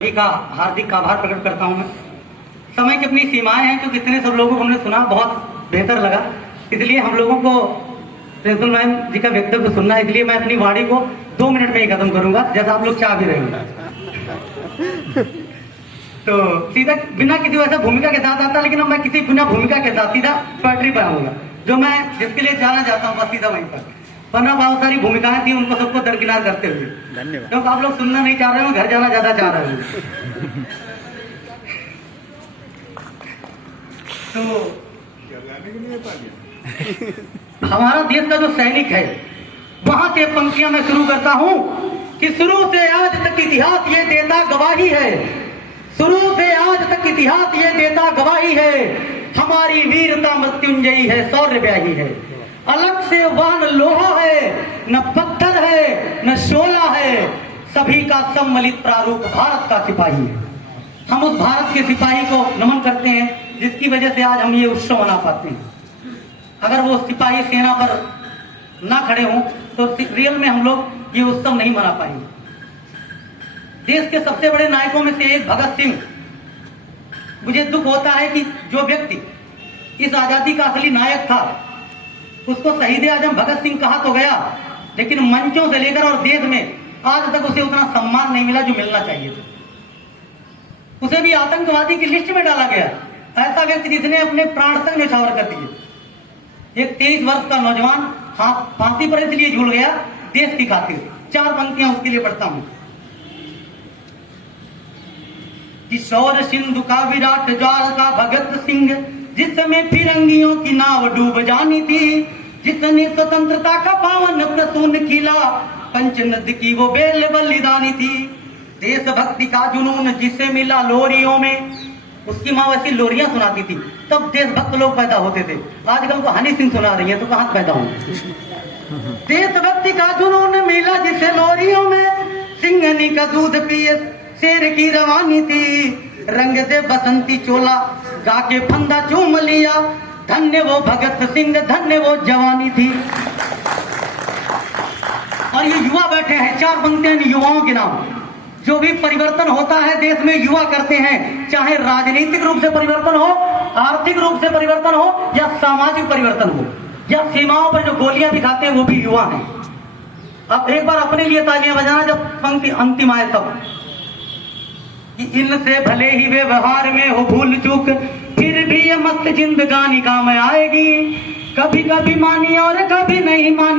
सभी का हार्दिक आभार प्रकट करता हूं मैं। समय की अपनी सीमाएं हैं, तो कितने सब लोगों को हमने सुना, बहुत बेहतर लगा। इसलिए हम लोगों को प्रिंसिपल मैम जी का वक्तव्य सुनना है, इसलिए मैं अपनी वाणी को 2 मिनट में ही खत्म करूंगा, जैसा आप लोग चाह भी रहे होंगे। तो सीधा बिना किसी वैसे भूमिका के साथ आता, लेकिन अब मैं किसी बिना भूमिका के साथ सीधा पोएट्री पर आऊंगा, जो मैं जिसके लिए जाना चाहता हूँ, बस सीधा वहीं पर। वरना बहुत सारी भूमिकाएं थी, उनको सबको दरकिनार करते हुए, धन्यवाद। क्योंकि आप लोग सुनना नहीं चाह रहे हो, घर जाना ज्यादा चाह रहे हो। तो हमारा देश का जो सैनिक है, वहां से पंक्तियां मैं शुरू करता हूं कि शुरू से आज तक इतिहास ये देता गवाही है, शुरू से आज तक इतिहास ये देता गवाही है, हमारी वीरता मृत्युंजयी है, शौर्य ब्याही है। अलग से वाहन लोहा है, न पत्थर है, न शोला है, सभी का सम्मिलित प्रारूप भारत का सिपाही है। हम उस भारत के सिपाही को नमन करते हैं, जिसकी वजह से आज हम ये उत्सव मना पाते हैं। अगर वो सिपाही सेना पर ना खड़े हों तो रियल में हम लोग ये उत्सव नहीं मना पाएंगे। देश के सबसे बड़े नायकों में से एक भगत सिंह। मुझे दुख होता है कि जो व्यक्ति इस आजादी का असली नायक था, उसको शहीद आजम भगत सिंह कहा तो गया, लेकिन मंचों से लेकर और देश में आज तक उसे उतना सम्मान नहीं मिला जो मिलना चाहिए था। उसे भी आतंकवादी की लिस्ट में डाला गया, ऐसा व्यक्ति जिसने अपने प्राण तक न्यौछावर कर दिए। एक 23 वर्ष का नौजवान फांसी पर इसलिए झूल गया देश की खातिर। 4 पंक्तियां उसके लिए पढ़ता हूं। किशोर सिंधु का विराट ज्वार का भगत सिंह, जिसमें फिरंगियों की नाव डूब जानी थी, जिसने स्वतंत्रता का पावन प्रसून खिला, पंच नदी की वो बेल बलिदानी थी। देशभक्ति का जुनून जिसे मिला लोरियों में, उसकी माँ वैसी लोरियां सुनाती थी, तब देशभक्त लोग पैदा होते थे। आजकल तो हनी सिंह सुना रही है, तो कहां पैदा होंगे। देशभक्ति का जुनून मिला जिसे लोरियों में, सिंघनी का दूध पिए शेर की रवानी थी, रंग दे बसंती चोला गाके फंदा चूम लिया, धन्य वो भगत सिंह, धन्य वो जवानी थी। और ये युवा बैठे हैं, 4 पंक्तियां युवाओं के नाम। जो भी परिवर्तन होता है देश में युवा करते हैं, चाहे राजनीतिक रूप से परिवर्तन हो, आर्थिक रूप से परिवर्तन हो, या सामाजिक परिवर्तन हो, या सीमाओं पर जो गोलियां दिखाते हैं वो भी युवा हैं। अब एक बार अपने लिए तालियां बजाना जब पंक्ति अंतिम आए तब, कि इनसे भले ही व्यवहार में हो भूल चूक, फिर भी ये मस्त जिंदगानी काम आएगी, कभी कभी मानी और कभी नहीं मानी।